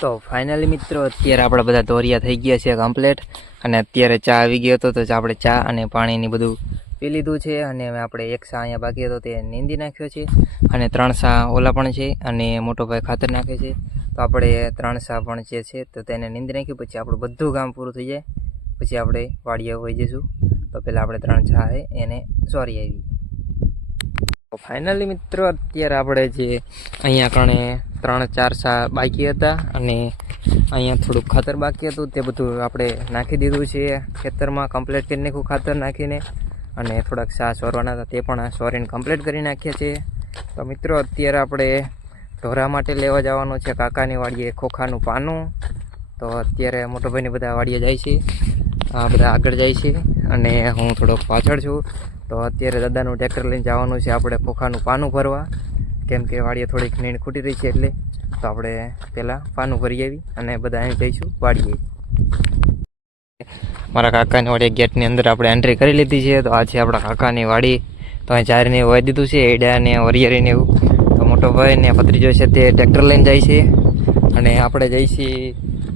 તો ફાઇનલી મિત્રો, અત્યારે આપણે બધા દોરિયા થઈ ગયા છે કમ્પ્લેટ અને અત્યારે ચા આવી ગયો હતો, તો આપણે ચા અને પાણીની બધું પી લીધું છે. અને આપણે એક સા અહીંયા બાકી હતો, તે નીંદી નાખ્યો છે. અને ત્રણ સા ઓલા પણ છે અને મોટો ભાઈ ખાતર નાખે છે. તો આપણે ત્રણ સા પણ જે છે, તો તેને નીંદી નાખ્યું પછી આપણું બધું કામ પૂરું થઈ જાય. પછી આપણે વાડીએ હોઈ જઈશું. તો પહેલાં આપણે ત્રણ ચા એને સોરી આવી. ફાઇનલી મિત્રો, અત્યારે આપણે જે અહીંયા કણે ત્રણ, ચાર, સા બાકી હતા અને અહીંયા થોડુંક ખાતર બાકી હતું, તે બધું આપણે નાખી દીધું છે ખેતરમાં કમ્પ્લીટ કરી નાખ્યું ખાતર નાખીને અને થોડાક સા સોરવાના હતા, તે પણ સોરીને કમ્પ્લીટ કરી નાખ્યા છે. તો મિત્રો, અત્યારે આપણે ઢોરા માટે લેવા જવાનું છે કાકાની વાડીએ ખોખાનું પાનું. તો અત્યારે મોટોભાઈને બધા વાડીએ જાય છે બધા આગળ જાય છે અને હું થોડોક પાછળ છું. તો અત્યારે દાદાનું ટ્રેક્ટર લઈને જવાનું છે. આપણે ખોખાનું પાનું ભરવા. કેમ કે વાડીએ થોડીક નીણ ખૂટી રહી છે એટલે. તો આપણે પહેલાં પાનું ભરી આવી અને બધા અહીં જઈશું વાડીએ. મારા કાકાની વાડી ગેટની અંદર આપણે એન્ટ્રી કરી લીધી છે. તો આ છે આપણા કાકાની વાડી તો અહીં ચારને વહી દીધું છે, એડાને, વરિયાળીને એવું. તો મોટો ભાઈ ને ભત્રીજો છે તે ટ્રેક્ટર લઈને જાય છે. અને આપણે જઈશી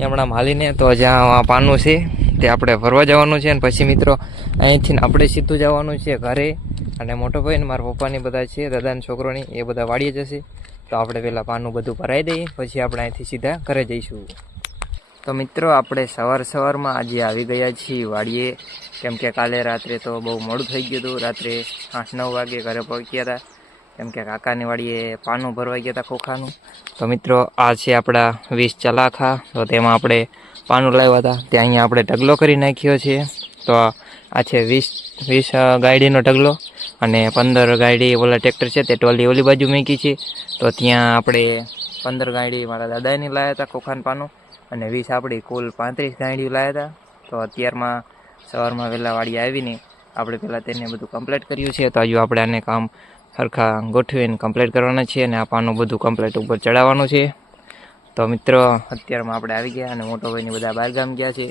હમણાં હાલીને તો જ્યાં પાનું છે. તે આપણે ફરવા જવાનું છે અને પછી મિત્રો અહીંથી આપણે સીધું જવાનું છે ઘરે. અને મોટો ભાઈ ને મારા પપ્પાની બધા છે દાદાના છોકરોની, એ બધા વાડીએ જશે. તો આપણે પહેલાં પાનું બધું ભરાઈ દઈએ, પછી આપણે અહીંથી સીધા ઘરે જઈશું. તો મિત્રો, આપણે સવાર સવારમાં આજે આવી ગયા છીએ વાડીએ. કેમ કે કાલે રાત્રે તો બહુ મોડું થઈ ગયું હતું. રાત્રે આઠ નવ વાગે ઘરે પહોંચ્યા હતા. કેમ કે કાકાની વાડીએ પાનું ભરવા ગયા હતા ખોખાનું. તો મિત્રો, આ છે આપણા વીસ ચલાખા. તો તેમાં આપણે પાનું લાવ્યા હતા. ત્યાં અહીંયા આપણે ઢગલો કરી નાખ્યો છે. તો આ છે વીસ વીસ અ, ગાડીનો ઢગલો અને પંદર ગાડી ઓલા ટ્રેક્ટર છે તે ટોલી ઓલી બાજુ મૂકી છે. તો ત્યાં આપણે પંદર ગાડી મારા દાદાની લાવ્યા હતા ખોખાન પાનું અને વીસ આપણી કુલ પાંત્રીસ ગાડીઓ લાવ્યા હતા. તો અત્યારમાં સવારમાં વહેલા વાડી આવીને આપણે પહેલાં તેને બધું કમ્પ્લીટ કર્યું છે. તો હજુ આપણે આને કામ સરખા ગોઠવીને કમ્પ્લીટ કરવાના છે અને આ પાનું બધું કમ્પ્લીટ ઉપર ચડાવવાનું છે. તો મિત્રો, અત્યારમાં આપણે આવી ગયા અને મોટો ભાઈને બધા બહાર ગામ ગયા છે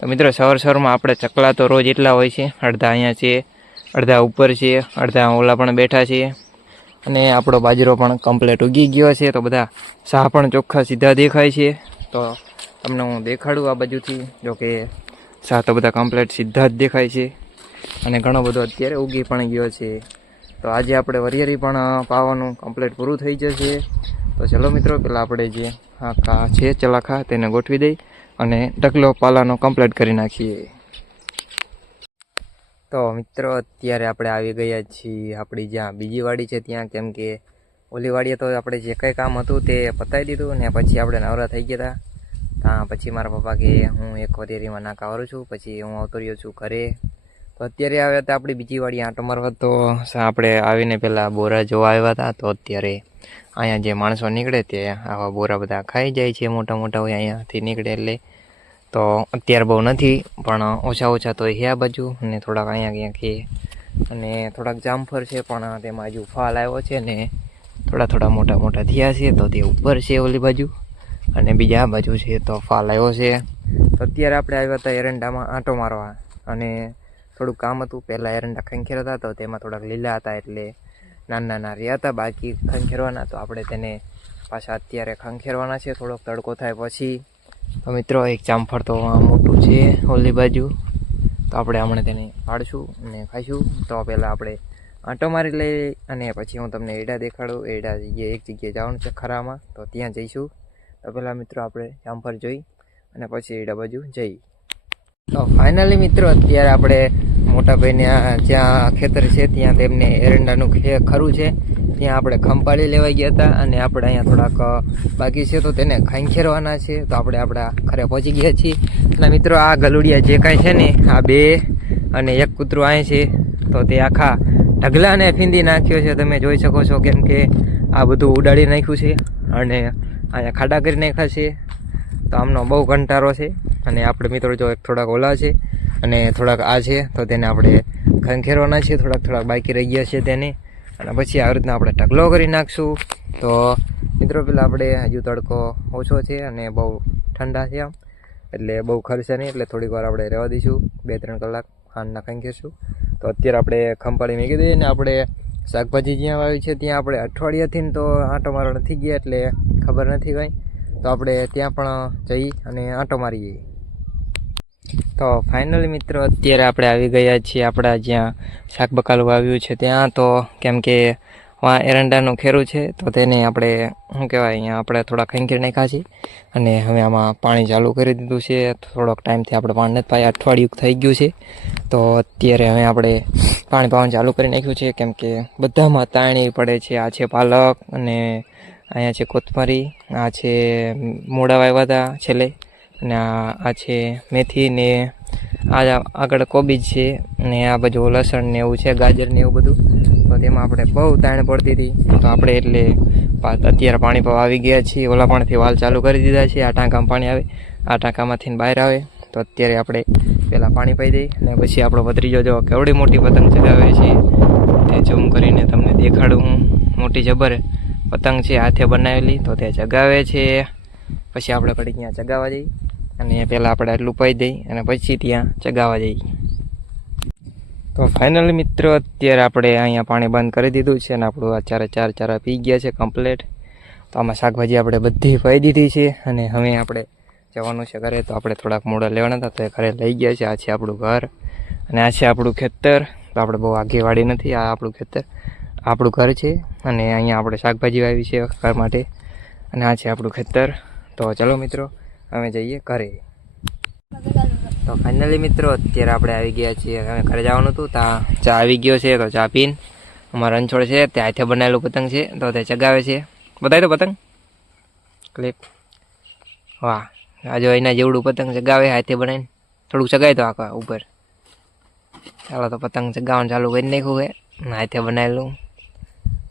તો મિત્રો, સવાર સવારમાં આપણે ચકલા તો રોજ એટલા હોય છે. અડધા અહીંયા છે અડધા ઉપર છે અડધા ઓલા પણ બેઠા છે અને આપણો બાજરો પણ કમ્પ્લેટ ઉગી ગયો છે. તો બધા શાહ પણ ચોખ્ખા સીધા દેખાય છે. તો તમને હું દેખાડું આ બાજુથી જોકે શાહ તો બધા કમ્પ્લેટ સીધા જ દેખાય છે. અને ઘણો બધો અત્યારે ઉગી પણ ગયો છે. તો આજે આપણે વરિયરી પણ પાવાનું કમ્પ્લીટ પૂરું થઈ જશે. તો ચલો મિત્રો, પેલા આપણે જે આખા છે, ચલાખા, તેને ગોઠવી દઈ અને ઢગલો પાલાનો કમ્પ્લીટ કરી નાખીએ. તો મિત્રો, અત્યારે આપણે આવી ગયા છીએ આપણી જ્યાં બીજી વાડી છે ત્યાં. કેમ કે ઓલી તો આપણે જે કંઈ કામ હતું તે પતાવી દીધું ને પછી આપણે નવરા થઈ ગયા હતા ત્યાં પછી મારા પપ્પા કે હું એક વરિયારીમાં નાકા વારું છું, પછી હું આવતો છું ઘરે. તો અત્યારે આવ્યા હતા આપણી બીજી વાડી આંટો મારવા તો આપણે આવીને પહેલાં બોરા જોવા આવ્યા હતા. તો અત્યારે અહીંયા જે માણસો નીકળે તે આવા બોરા બધા ખાઈ જાય છે મોટા મોટા હોય અહીંયાથી નીકળે એટલે. તો અત્યારે બહુ નથી, પણ ઓછા ઓછા તો હે આ બાજુ અને થોડાક અહીંયા ક્યાંક અને થોડાક જામફળ છે, પણ તેમાં હજુ ફાલ આવ્યો છે ને થોડા થોડા મોટા મોટા થયા છે, તો તે ઉપર છે ઓલી બાજુ. અને બીજા બાજુ છે તો ફાલ આવ્યો છે. અત્યારે આપણે આવ્યા હતા એરંડામાં આંટો મારવા. અને થોડુંક કામ હતું. પહેલાં એરંડા ખંખેર હતા તો તેમાં થોડાક લીલા હતા એટલે નાના નાના રહ્યા હતા. બાકી ખંખેરવાના તો આપણે તેને પાછા અત્યારે ખંખેરવાના છે થોડોક તડકો થાય પછી. તો મિત્રો, એક જામફળ તો મોટું છે ઓલી બાજુ. તો આપણે હમણાં તેને પાડશું અને ખાઈશું. તો પહેલાં આપણે આંટો મારી લઈ અને પછી હું તમને એડા દેખાડું. એડા જગ્યાએ એક જગ્યાએ જવાનું છે ખરામાં, તો ત્યાં જઈશું. તો પહેલાં મિત્રો, આપણે જામફળ જોઈ અને પછી એડા બાજુ જઈ. તો ફાઇનલી મિત્રો, અત્યારે આપણે મોટા ભાઈને આ જ્યાં ખેતર છે, ત્યાં તેમને એરંડાનું ખરું છે. ત્યાં આપણે ખંપાળી લેવાઈ ગયા હતા અને આપણે અહીંયા થોડાક બાકી છે તો તેને ખાંખેરવાના છે. તો આપણે આપણા ખરે પહોંચી ગયા છીએ. અને મિત્રો, આ ગલુડિયા જે કાંઈ છે ને, આ બે અને એક કૂતરું અહીં છે, તો તે આખા ઢગલાને ફીંદી નાખ્યો છે. તમે જોઈ શકો છો કેમ કે આ બધું ઉડાડી નાખ્યું છે અને અહીંયા ખાડા કરી નાખ્યા છે. તો આમનો બહુ કંટારો છે. અને આપણે મિત્રો, જો એક થોડાક ઓલા છે અને થોડાક આ છે, તો તેને આપણે ખંખેરવાના છે, થોડાક થોડાક બાકી રહી ગયા છે તેને. અને પછી આવી રીતના આપણે ઢગલો કરી નાખશું. તો મિત્રો પેલા આપણે હજુ તડકો ઓછો છે અને બહુ ઠંડા છે આમ. એટલે બહુ ખર્ચે નહીં, એટલે થોડીક વાર આપણે રહેવા દઈશું. બે ત્રણ કલાક ખાંડના ખંખેરશું. તો અત્યારે આપણે ખંપાળી મૂકી દઈએ ને આપણે શાકભાજી જ્યાં વાવી છે ત્યાં આપણે અઠવાડિયાથી તો આંટો મારવા નથી ગયા, એટલે ખબર નથી કંઈ. તો આપણે ત્યાં પણ જઈ અને આંટો મારી જઈએ. તો ફાઇનલી મિત્રો, અત્યારે આપણે આવી ગયા છીએ આપણા જ્યાં શાક બકાલું આવ્યું છે ત્યાં. તો કેમ કે વાં એરંડાનું ખેરું છે, તો તેને આપણે, શું કહેવાય, અહીંયા આપણે થોડા ખંખેરી નાખ્યા છીએ અને હવે આમાં પાણી ચાલુ કરી દીધું છે. થોડોક ટાઈમથી આપણે પાણી નથી પાય, અઠવાડિયું થઈ ગયું છે. તો અત્યારે હવે આપણે પાણી પાવાનું ચાલુ કરી નાખ્યું છે. કેમ કે બધામાં તાણી પડે છે. આ છે પાલક અને અહીંયા છે કોથમરી, આ છે મોડા વાવ્યા હતા છેલ્લે. અને આ છે મેથી ને આ આગળ કોબીજ છે અને આ બાજુ લસણ ને એવું છે, ગાજર ને એવું બધું. તો તેમાં આપણે બહુ તાણ પડતી હતી. તો આપણે એટલે અત્યારે પાણી પાવા આવી ગયા છીએ. ઓલા પાણીથી વાલ ચાલુ કરી દીધા છે. આ ટાંકામાં પાણી આવે. આ ટાંકામાંથી બહાર આવે. તો અત્યારે આપણે પહેલાં પાણી પાઈ દઈ અને પછી આપણો ભત્રીજો જો કેવડી મોટી પતંગ ચગાવે છે, તે ઝૂમ કરીને તમને દેખાડું હું. મોટી જબર પતંગ છે, હાથે બનાવેલી. તો તે ચગાવે છે. પછી આપણે ઘડી ત્યાં ચગાવવા જઈએ. અને પહેલાં આપણે આટલું પાઈ દઈ અને પછી ત્યાં ચગાવવા જઈએ. તો ફાઇનલી મિત્રો, અત્યારે આપણે અહીંયા પાણી બંધ કરી દીધું છે અને આપણું આ ચારે ચાર ચારા પી ગયા છે કમ્પ્લેટ તો આમાં શાકભાજી આપણે બધી પાઈ દીધી છે અને હવે આપણે જવાનું છે ઘરે. તો આપણે થોડાક મોડા લેવાના હતા તો એ ઘરે લઈ ગયા છે. આ છે આપણું ઘર અને આ છે આપણું ખેતર. તો આપણે બહુ આગેવાડી નથી, આ આપણું ખેતર. આપણું ઘર છે અને અહીંયા આપણે શાકભાજી વાવી છે ઘર માટે. અને આ છે આપણું ખેતર. તો ચલો મિત્રો અમે જઈએ ઘરે. તો ફાઇનલી મિત્રો, અત્યારે આપણે આવી ગયા છીએ. અમે ઘરે જવાનું હતું ત્યાં ચા આવી ગયો છે, તો ચા પીને અમારો રણછોડ છે તે હાથે બનાવેલું પતંગ છે, તો તે ચગાવે છે. બતાવી તો પતંગ. ક્લિપ વાહ. આજે એના જેવડું પતંગ ચગાવે હાથે બનાવીને. થોડુંક ચગાવી દો આખા ઉપર. ચાલો તો પતંગ ચગાવવાનું ચાલુ કરી નાખ્યું છે હાથે બનાવેલું.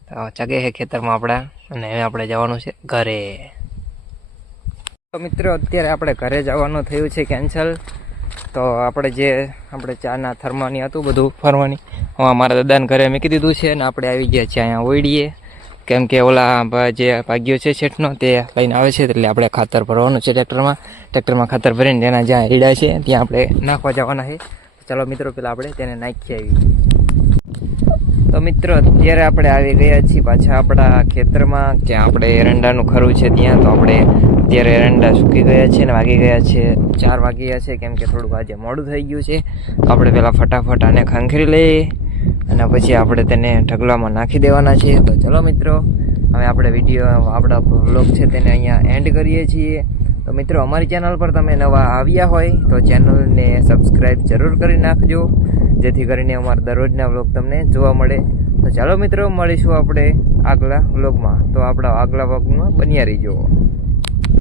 તો ચગે છે ખેતરમાં આપણા, અને હવે આપણે જવાનું છે ઘરે. તો મિત્રો, અત્યારે આપણે ઘરે જવાનું થયું છે કેન્સલ તો આપણે જે, આપણે ચાના થર્માની હતું બધું ફરવાની હા મારા દાદાને ઘરે મૂકી દીધું છે અને આપણે આવી ગયા છીએ અહીંયા ઓઈડીએ કેમ કે ઓલા જે ભાગ્યો છે શેઠનો, તે લઈને આવે છે, એટલે આપણે ખાતર ભરવાનું છે ટ્રેક્ટરમાં. ટ્રેક્ટરમાં ખાતર ભરીને તેના જ્યાં રીડા છે, ત્યાં આપણે નાખવા જવાના છે. ચાલો મિત્રો, પેલા આપણે તેને નાખી આવી તો મિત્રો, અત્યારે આપણે આવી ગયા છીએ પાછા આપણા ખેતરમાં કે આપણે એરંડાનું ખરું છે ત્યાં. તો આપણે અત્યારે એરંડા સૂકી ગયા છે ને વાગી ગયા છે ચાર વાગી ગયા છે, કેમ કે થોડુંક આજે મોડું થઈ ગયું છે. તો આપણે પહેલાં ફટાફટ આને ખંખરી લઈએ અને પછી આપણે તેને ઢગલામાં નાખી દેવાના છે તો ચલો મિત્રો, હવે આપણે વીડિયો, આપણા બ્લોગ છે તેને અહીંયા એન્ડ કરીએ છીએ. તો મિત્રો, અમારી ચેનલ પર તમે નવા આવ્યા હોય તો ચેનલને સબસ્ક્રાઈબ જરૂર કરી નાખજો, જેથી કરીને અમારા દરરોજના વ્લોગ તમને જોવા મળે. તો ચાલો મિત્રો, મળીશું આપણે આગલા વ્લોગમાં તો આપણા આગલા વ્લોગમાં બન્યા રહીજો.